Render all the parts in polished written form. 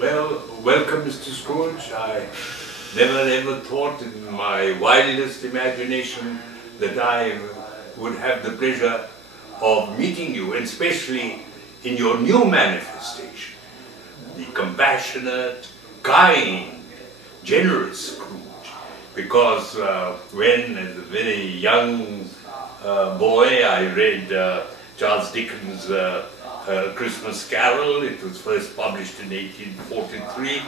Well, welcome, Mr. Scrooge. I never ever thought in my wildest imagination that I would have the pleasure of meeting you, and especially in your new manifestation, the compassionate, kind, generous Scrooge. Because when, as a very young boy, I read Charles Dickens' Christmas Carol. It was first published in 1843.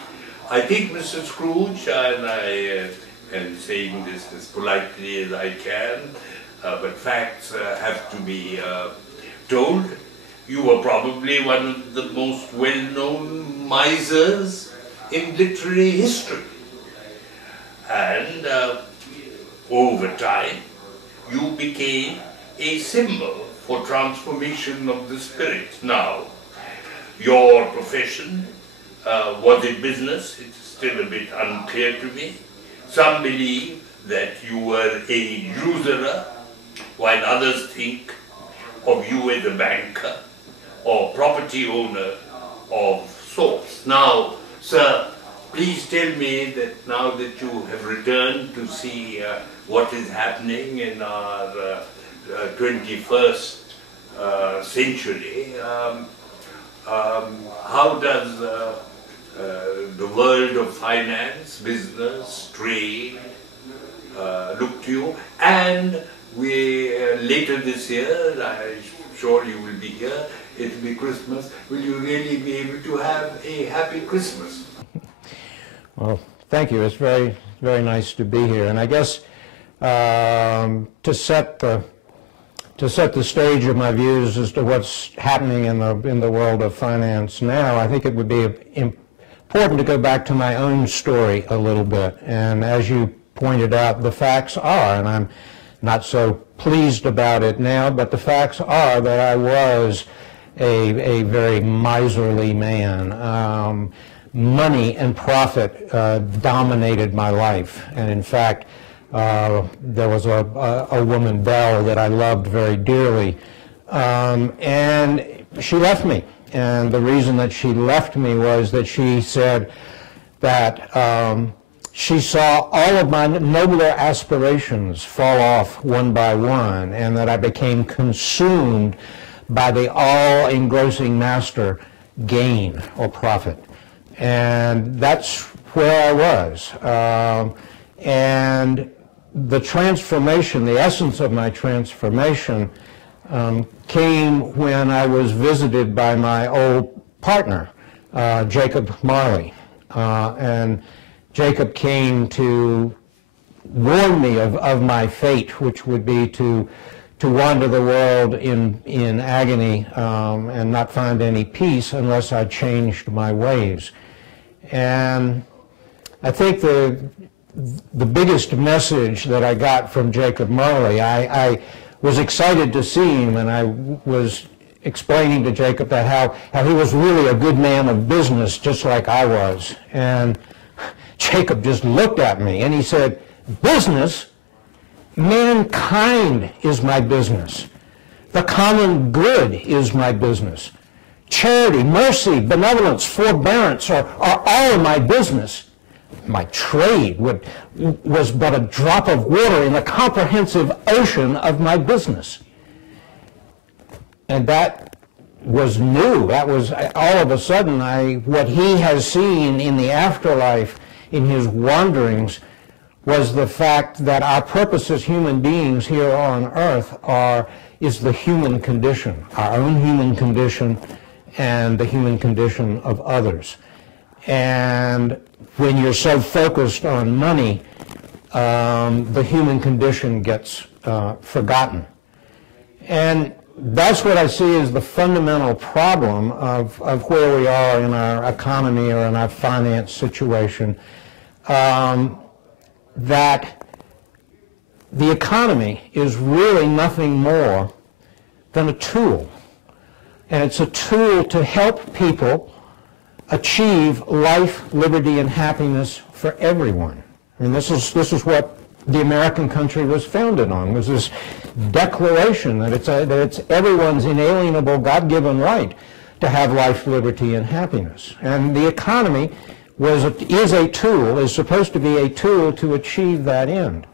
I think, Mr. Scrooge, and I am saying this as politely as I can, but facts have to be told, you were probably one of the most well-known misers in literary history. And over time, you became a symbol for transformation of the spirit. Now, your profession, was it business? It's still a bit unclear to me. Some believe that you were a usurer, while others think of you as a banker or property owner of sorts. Now, sir, please tell me that now that you have returned to see what is happening in our 21st century, how does the world of finance, business, trade look to you? And later this year, I'm sure you will be here, it will be Christmas, will you really be able to have a happy Christmas? Well, thank you. It's very, very nice to be here. And I guess to set the stage of my views as to what's happening in the world of finance now, I think it would be important to go back to my own story a little bit. And as you pointed out, the facts are, and I'm not so pleased about it now, but the facts are that I was a very miserly man. Money and profit dominated my life, and in fact, there was a woman, Belle, that I loved very dearly, and she left me. And the reason that she left me was that she said that she saw all of my nobler aspirations fall off one by one, and that I became consumed by the all-engrossing master, gain or profit. And that's where I was. And the transformation, the essence of my transformation, came when I was visited by my old partner, Jacob Marley. And Jacob came to warn me of my fate, which would be to wander the world in agony and not find any peace unless I changed my ways. And I think the biggest message that I got from Jacob Marley, I was excited to see him, and I was explaining to Jacob that how he was really a good man of business, just like I was. And Jacob just looked at me and he said, "Business? Mankind is my business. The common good is my business. Charity, mercy, benevolence, forbearance are all my business. My trade was but a drop of water in the comprehensive ocean of my business." And that was new. That was all of a sudden what he has seen in the afterlife, in his wanderings, was the fact that our purpose as human beings here on earth is the human condition, our own human condition and the human condition of others. And when you're so focused on money, the human condition gets forgotten. And that's what I see as the fundamental problem of where we are in our economy or in our finance situation, that the economy is really nothing more than a tool. And it's a tool to help people achieve life, liberty, and happiness for everyone. I mean, this is what the American country was founded on, was this declaration that it's everyone's inalienable God-given right to have life, liberty, and happiness. And the economy is a tool, is supposed to be a tool to achieve that end.